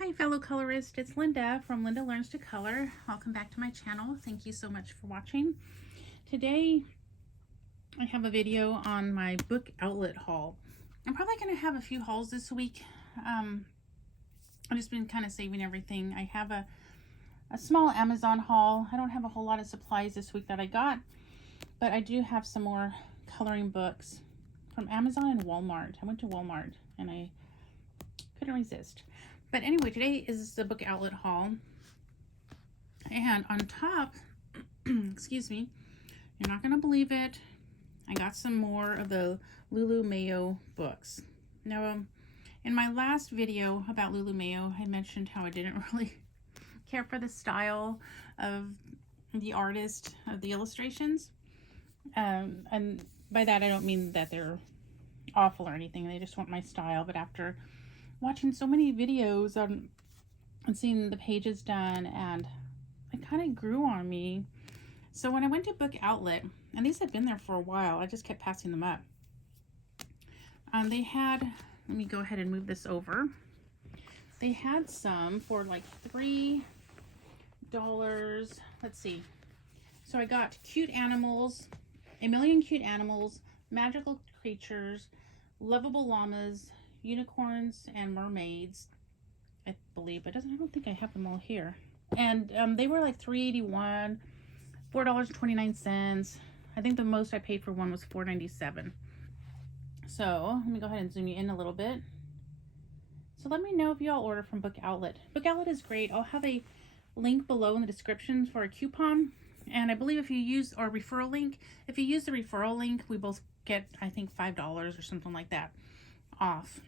Hi fellow colorist, it's Linda from Linda Learns to Color. Welcome back to my channel. Thank you so much for watching. Today I have a video on my book outlet haul. I'm probably going to have a few hauls this week. I've just been kind of saving everything. I have a small Amazon haul. I don't have a whole lot of supplies this week that I got, but I do have some more coloring books from Amazon and Walmart. I went to Walmart and I couldn't resist. But anyway, today is the book outlet haul. And on top, excuse me, you're not going to believe it, I got some more of the Lulu Mayo books. Now, in my last video about Lulu Mayo, I mentioned how I didn't really care for the style of the artist of the illustrations. And by that, I don't mean that they're awful or anything. They just weren't my style. But after watching so many videos and seeing the pages done, and it kind of grew on me. So when I went to Book Outlet, and these had been there for a while, I just kept passing them up. They had, let me go ahead and move this over. They had some for like $3. Let's see. So I got Cute Animals, A Million Cute Animals, Magical Creatures, Lovable Llamas, Unicorns, and Mermaids, I believe. I don't think I have them all here. And they were like $3.81, $4.29. I think the most I paid for one was $4.97. So let me go ahead and zoom you in a little bit. So let me know if y'all order from Book Outlet. Book Outlet is great. I'll have a link below in the description for a coupon. And I believe if you use, or referral link, if you use the referral link, we both get, I think, $5 or something like that off.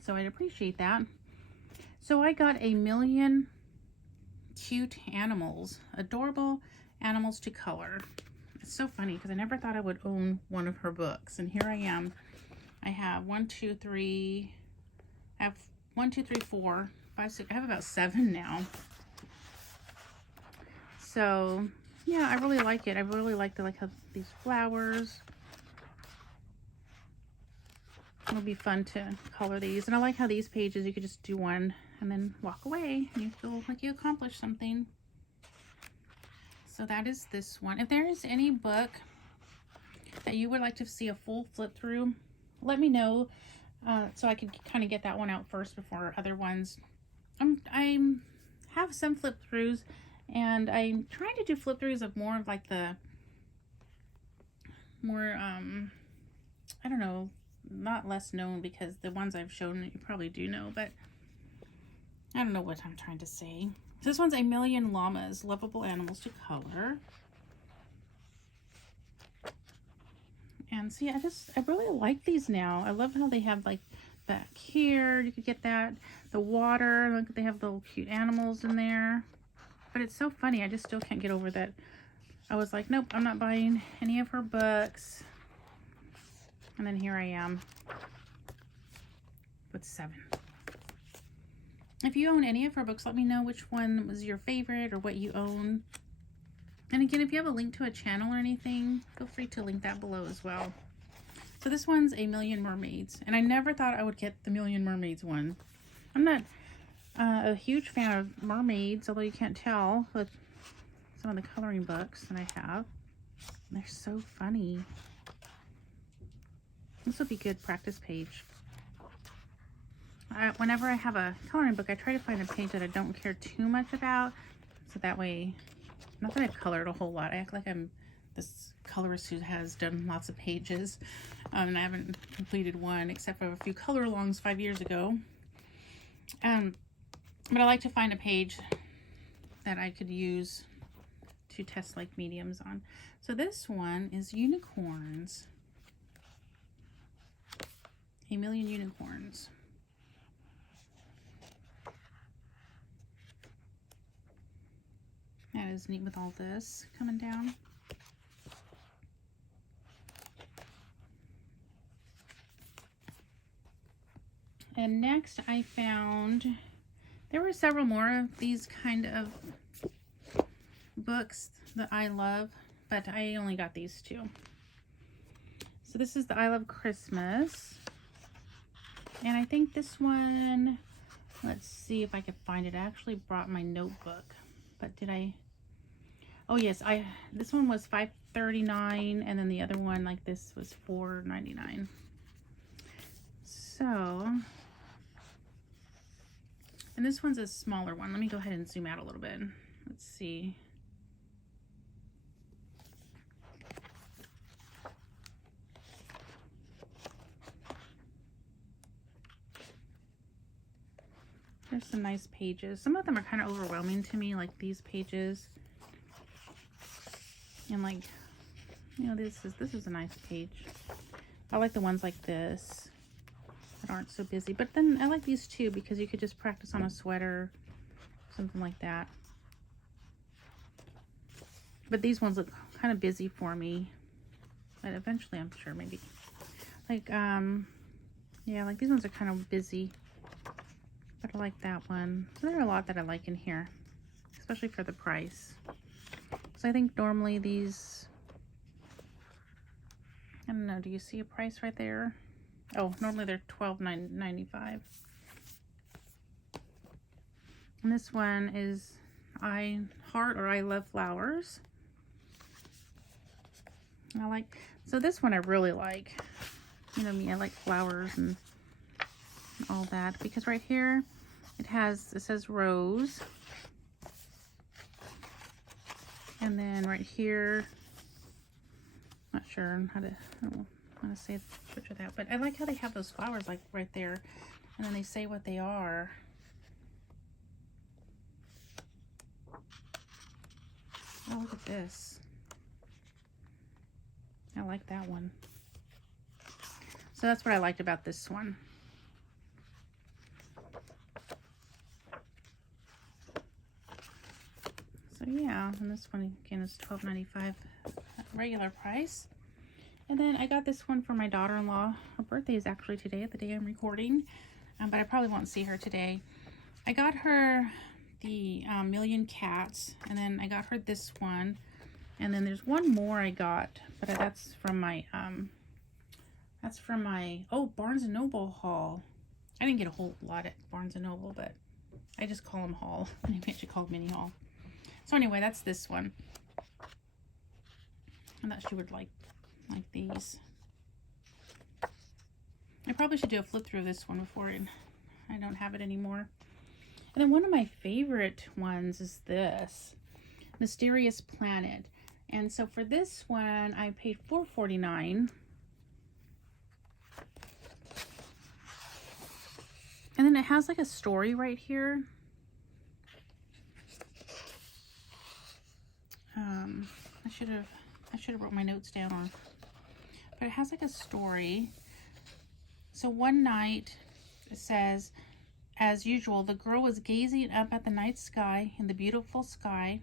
So I'd appreciate that. So I got A Million Cute Animals, adorable animals to color. It's so funny because I never thought I would own one of her books, and here I am. I have 1, 2, 3. I have 1, 2, 3, 4, 5, 6. I have about 7 now. So yeah, I really like it. I really like how these flowers. It'll be fun to color these. And I like how these pages, you could just do one and then walk away and you feel like you accomplished something. So that is this one. If there is any book that you would like to see a full flip through, let me know so I can kind of get that one out first before other ones. I have some flip throughs, and I'm trying to do flip throughs of more of like the more I don't know, not less known, because the ones I've shown you probably do know, but I don't know what I'm trying to say. So this one's A Million Llamas, Lovable Animals to Color. And see, I really like these now. I love how they have like back here, you could get that, the water, look, they have little cute animals in there. But it's so funny, I just still can't get over that. I was like, nope, I'm not buying any of her books. And then here I am with 7. If you own any of her books, let me know which one was your favorite or what you own. And again, if you have a link to a channel or anything, feel free to link that below as well. So this one's A Million Mermaids. And I never thought I would get the Million Mermaids one. I'm not a huge fan of mermaids, although you can't tell with some of the coloring books that I have. They're so funny. This will be a good practice page. Whenever I have a coloring book, I try to find a page that I don't care too much about. So that way, not that I've colored a whole lot. I act like I'm this colorist who has done lots of pages. And I haven't completed one except for a few color alongs 5 years ago. But I like to find a page that I could use to test like mediums on. So this one is Unicorns. A Million Unicorns. That is neat with all this coming down. And next I found, there were several more of these kind of books that I love, but I only got these 2. So this is the I Love Christmas. And I think this one Let's see if I can find it. I actually brought my notebook, but did I? Oh yes, this one was $5.39, and then the other one like this was $4.99. So, and this one's a smaller one. Let me go ahead and zoom out a little bit. Let's see. There's some nice pages. Some of them are kind of overwhelming to me, like these pages. And like, you know, this is a nice page. I like the ones like this that aren't so busy. But then I like these too because you could just practice on a sweater, something like that. But these ones look kind of busy for me. But eventually, I'm sure maybe. Like, yeah, like these ones are kind of busy. But I like that one. There are a lot that I like in here, especially for the price. So I think normally these, I don't know, do you see a price right there? Oh, normally they're $12.95. And this one is I Love Flowers. So this one I really like. You know me, I like flowers and all that, because right here it says rose, and then right here, not sure how to, I don't want to say a picture of that, but I like how they have those flowers like right there, and then they say what they are. Oh, look at this. I like that one. So that's what I liked about this one. So yeah, and this one again is $12.95 regular price. And then I got this one for my daughter-in-law. Her birthday is actually today, the day I'm recording, but I probably won't see her today. I got her the Million Cats, and then I got her this one, and then there's one more I got, but that's from my Barnes & Noble haul. I didn't get a whole lot at Barnes & Noble, but I just call them haul. Maybe I should call them mini haul. So anyway, that's this one. I thought she would like these. I probably should do a flip through of this one before I don't have it anymore. And then one of my favorite ones is this, Mysterious Planet. And so for this one, I paid $4.49. And then it has like a story right here. I should have wrote my notes down, but it has like a story. So one night, it says, as usual, the girl was gazing up at the night sky, in the beautiful skies.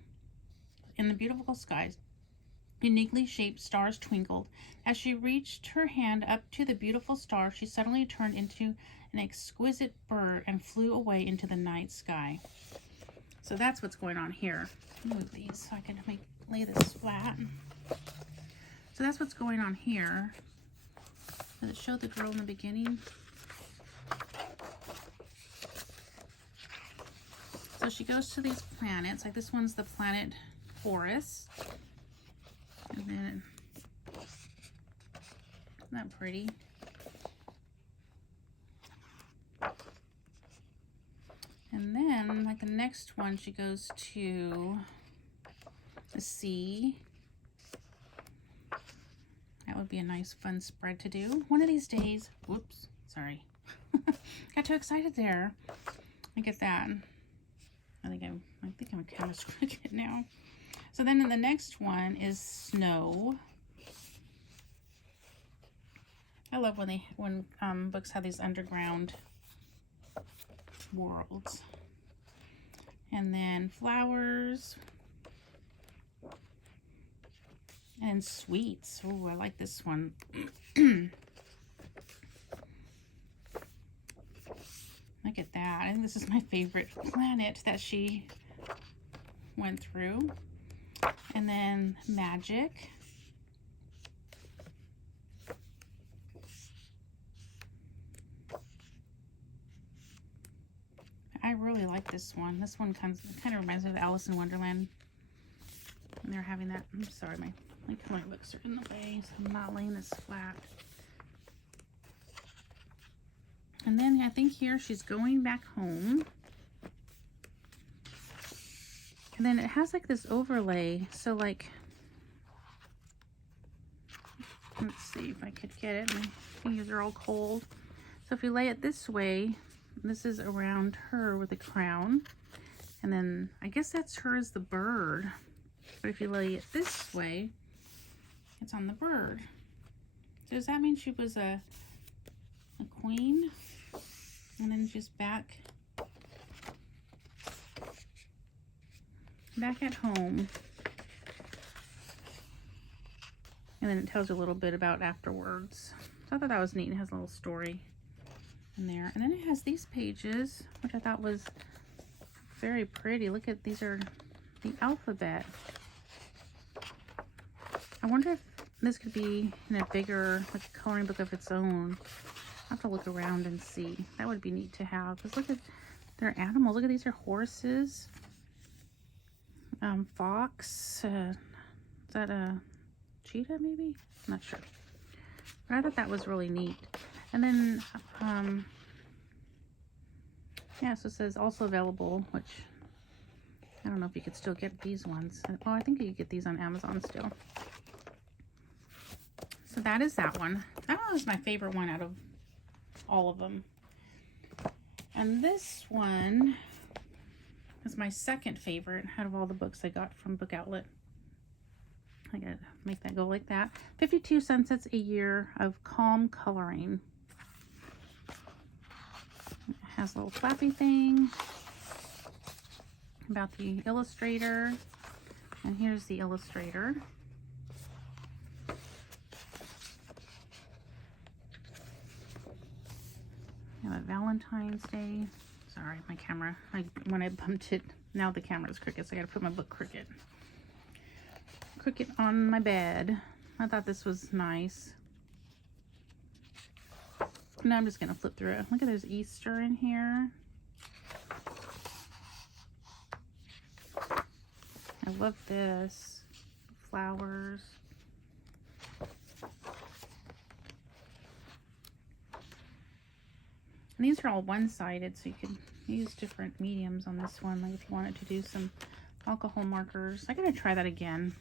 Uniquely shaped stars twinkled. As she reached her hand up to the beautiful star, she suddenly turned into an exquisite bird and flew away into the night sky. So that's what's going on here. Move these so I can lay this flat. So that's what's going on here. Does it show the girl in the beginning? So she goes to these planets. Like this one's the planet Forest. And then, isn't that pretty? And then, like the next one, she goes to the sea. That would be a nice fun spread to do. One of these days, whoops, sorry. Got too excited there. Look at that. I think I'm kind of crooked now. So then the next one is snow. I love when books have these underground worlds. And then flowers. And sweets. Oh, I like this one. Look at that. I think this is my favorite planet that she went through. And then magic. I really like this one. This one kind of reminds me of Alice in Wonderland. And they're having that. I'm sorry, my coloring books are in the way, so I'm not laying this flat. And then I think here she's going back home. And then it has like this overlay. So like, let's see if I could get it. My fingers are all cold. So if you lay it this way, this is around her with a crown. And then I guess that's her as the bird. But if you lay it this way, it's on the bird. So does that mean she was a queen? And then just back at home. And then it tells you a little bit about afterwards. So I thought that was neat. It has a little story in there. And then it has these pages, which I thought was very pretty. Look at, these are the alphabet. I wonder if this could be in a bigger, like a coloring book of its own. I'll have to look around and see. That would be neat to have. Because look at their animals. Look at these are horses. Fox. Is that a cheetah maybe? I'm not sure. But I thought that was really neat. And then, yeah, so it says also available, which I don't know if you could still get these ones. Oh, I think you could get these on Amazon still. So that is that one. That one was my favorite one out of all of them. And this one is my second favorite out of all the books I got from Book Outlet. I gotta make that go like that. 52 Sunsets a Year of Calm Coloring. It has a little flappy thing about the illustrator. And here's the illustrator. Valentine's Day. Sorry, my camera. When I bumped it, now the camera's crooked, so I gotta put my book crooked on my bed. I thought this was nice. Now I'm just gonna flip through it. Look at, there's Easter in here. I love this. Flowers. And these are all one-sided, so you can use different mediums on this one, like if you wanted to do some alcohol markers. I gotta try that again.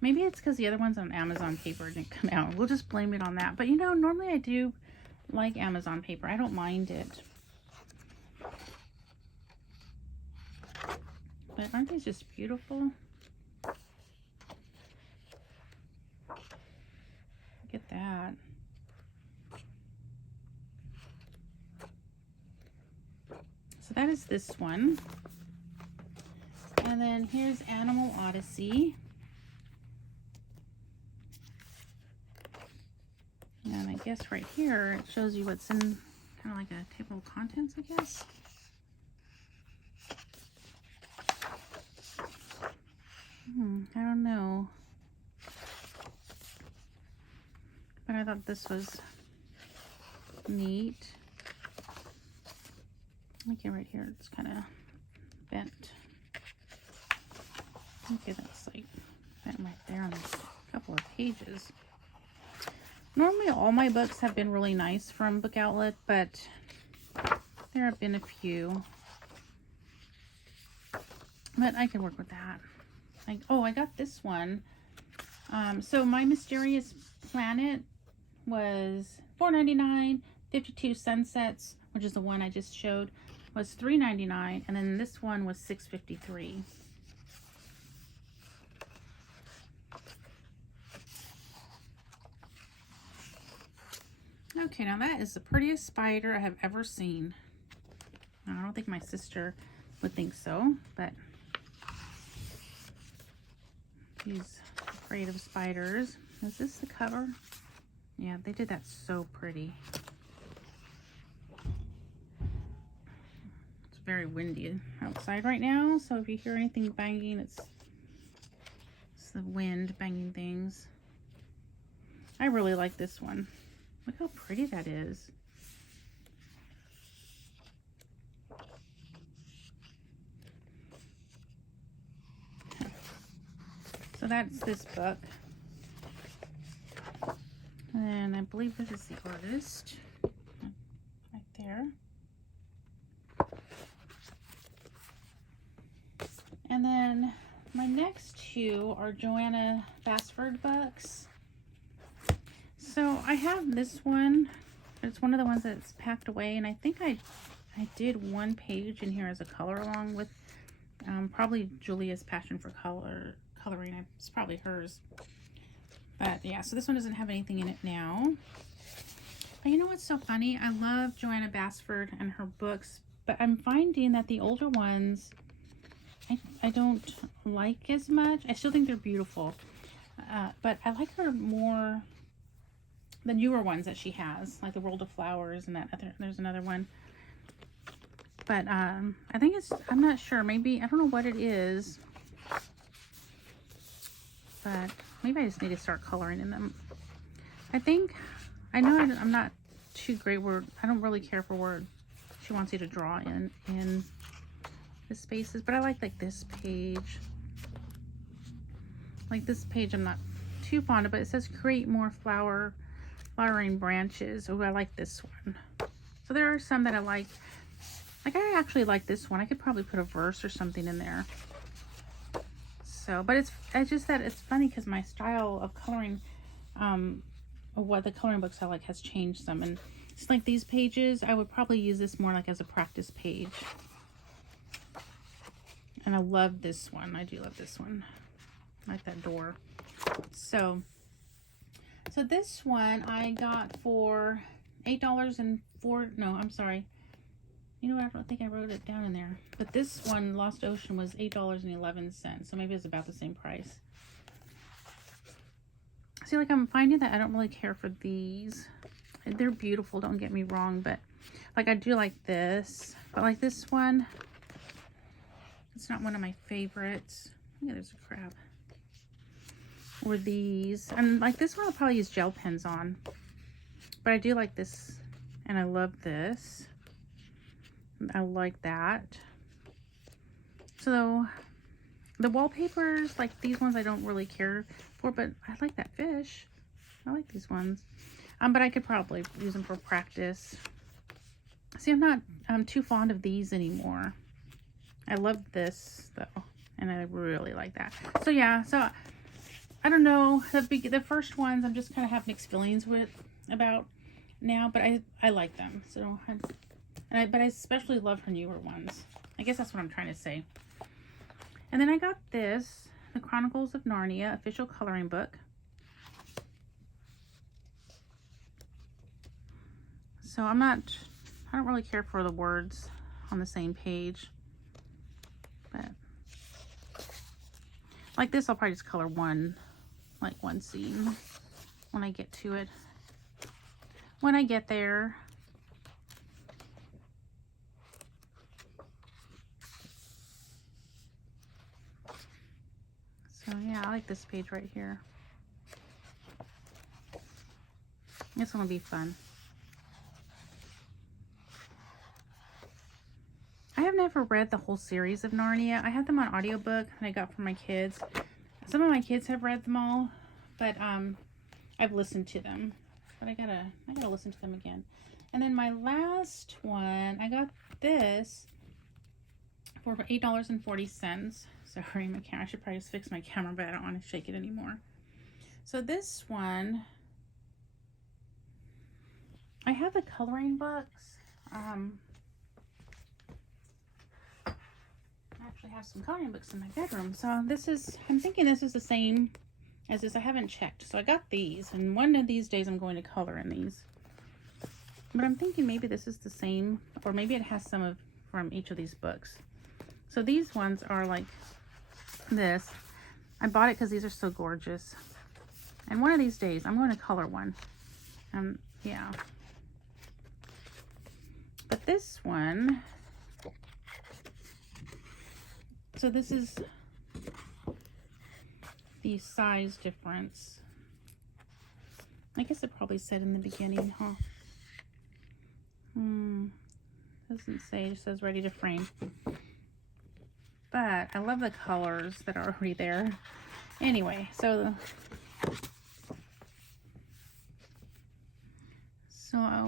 Maybe it's because the other ones on Amazon paper didn't come out. We'll just blame it on that. But you know, normally I do like Amazon paper. I don't mind it. But aren't these just beautiful? Look at that. So that is this one. And then here's Animal Odyssey. And I guess right here it shows you what's in, kind of like a table of contents, I guess. I don't know. But I thought this was neat. Okay, right here, it's kind of bent. Okay, that's like bent right there on a couple of pages. Normally, all my books have been really nice from Book Outlet, but there have been a few. But I can work with that. Oh, I got this one. So My Mysterious Planet was $4.99. 52 Sunsets, which is the one I just showed, was $3.99, and then this one was $6.53. Okay, now that is the prettiest spider I have ever seen. I don't think my sister would think so, but she's afraid of spiders. Is this the cover? Yeah, they did that so pretty. It's very windy outside right now, so if you hear anything banging, it's the wind banging things. I really like this one. Look how pretty that is. that's this book. And I believe this is the artist right there. And then my next two are Joanna Basford books. So I have this one. It's one of the ones that's packed away, and I think I did one page in here as a color along with probably Julia's passion for coloring. It's probably hers. But yeah, so this one doesn't have anything in it now. But you know what's so funny? I love Joanna Basford and her books, but I'm finding that the older ones I don't like as much. I still think they're beautiful, but I like her more, the newer ones that she has, like The World of Flowers and there's another one. But I think I'm not sure, maybe, I don't know what it is, but maybe I just need to start coloring in them. I know I'm not too great where, I don't really care for where she wants you to draw in the spaces, but I like this page. Like this page I'm not too fond of, but it says create more flowering branches. Oh, I like this one. So there are some that I like. Like I actually like this one. I could probably put a verse or something in there. So, but it's just that it's funny because my style of coloring, what the coloring books I like has changed some. And it's like these pages, I would probably use this more like as a practice page. And I love this one. I do love this one. I like that door. So this one I got for $8.04. No, I'm sorry. You know what? I don't think I wrote it down in there. But this one, Lost Ocean, was $8.11. So maybe it's about the same price. See, like I'm finding that I don't really care for these. They're beautiful, don't get me wrong. But like I do like this. But like this one, it's not one of my favorites. Yeah, there's a crab. Or these. And like this one I'll probably use gel pens on. But I do like this. And I love this. I like that. So the wallpapers, like these ones I don't really care for, but I like that fish. I like these ones. But I could probably use them for practice. See, I'm not too fond of these anymore. I love this though, and I really like that. So yeah, so I don't know, the first ones I'm just kind of have mixed feelings about now, but I like them. So but I especially love her newer ones. I guess that's what I'm trying to say. And then I got this, the Chronicles of Narnia official coloring book. So I don't really care for the words on the same page. But like this, I'll probably just color one scene when I get to it. When I get there. So yeah, I like this page right here. This one will be fun. I have never read the whole series of Narnia. I have them on audiobook that I got from my kids. Some of my kids have read them all, but I've listened to them. But I gotta listen to them again. And then my last one, I got this for $8.40. Sorry, my camera. I should probably just fix my camera, but I don't want to shake it anymore. So this one, I have the coloring books. I actually have some coloring books in my bedroom. So I'm thinking this is the same as this. I haven't checked. So I got these, and one of these days I'm going to color in these. But I'm thinking maybe this is the same, or maybe it has some from each of these books. So these ones are like this. I bought it because these are so gorgeous. And one of these days I'm going to color one. Yeah. But this one, so this is the size difference. I guess it probably said in the beginning, huh? Doesn't say, it just says ready to frame. But I love the colors that are already there. Anyway, so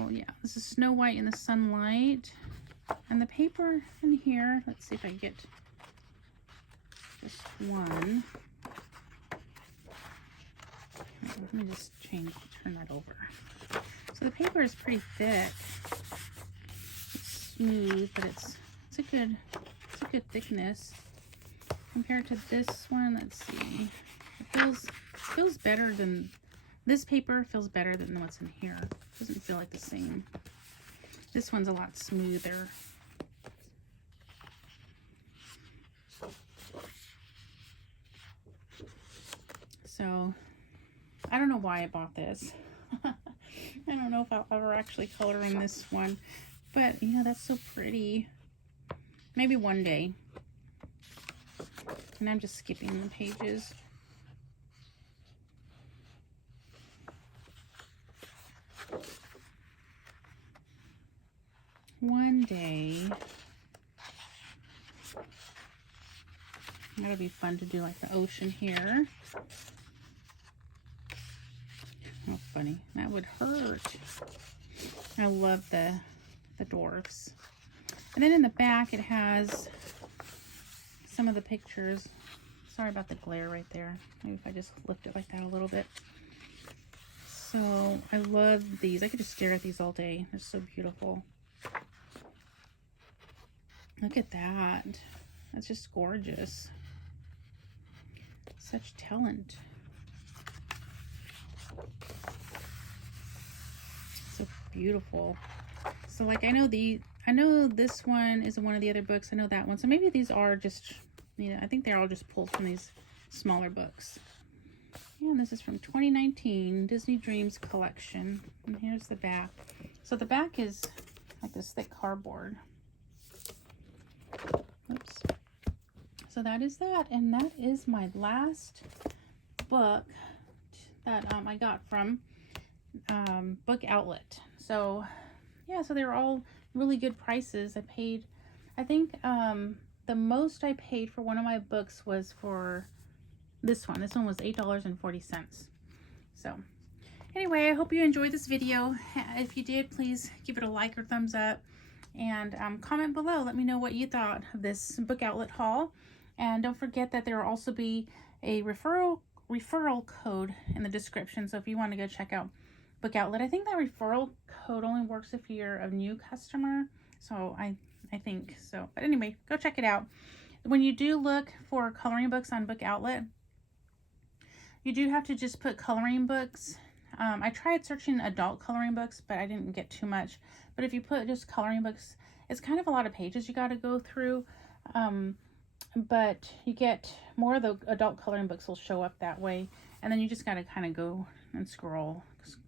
yeah, this is Snow White in the sunlight. And the paper in here, let's see if I can get just one. Let me just turn that over. So the paper is pretty thick. It's smooth, but it's a good thickness compared to this one. Let's see. It feels better than this paper. Feels better than what's in here. It doesn't feel like the same. This one's a lot smoother. So I don't know why I bought this. I don't know if I'll ever actually color in this one, but you know, that's so pretty. Maybe one day. And I'm just skipping the pages. One day. That'll be fun to do, like the ocean here. Oh, funny. That would hurt. I love the dwarfs. And then in the back, it has some of the pictures. Sorry about the glare right there. Maybe if I just lift it like that a little bit. So I love these. I could just stare at these all day. They're so beautiful. Look at that. That's just gorgeous. Such talent. So beautiful. So like I know this one is one of the other books. I know that one. So maybe these are just, you know, I think they're all just pulled from these smaller books. Yeah, and this is from 2019 Disney Dreams collection. And here's the back. So the back is like this thick cardboard. Oops. So that is that, and that is my last book that I got from Book Outlet. So yeah, so they were all really good prices. I think the most I paid for one of my books was for this one. This one was $8.40. So anyway, I hope you enjoyed this video. If you did, please give it a like or thumbs up, and comment below. Let me know what you thought of this Book Outlet haul. And don't forget that there will also be a referral code in the description. So if you want to go check out Book Outlet, I think that referral code only works if you're a new customer. So I think so. But anyway, go check it out. When you do look for coloring books on Book Outlet, you do have to just put coloring books. I tried searching adult coloring books, but I didn't get too much. But if you put just coloring books, it's kind of a lot of pages you got to go through. But you get more of the adult coloring books will show up that way. And then you just got to kind of go and scroll,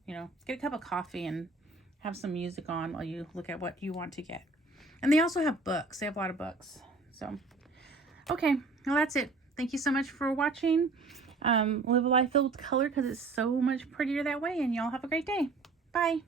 you know, get a cup of coffee and have some music on while you look at what you want to get. And they also have books. They have a lot of books. So, okay, well, that's it. Thank you so much for watching. Live a life filled with color because it's so much prettier that way. And y'all have a great day. Bye.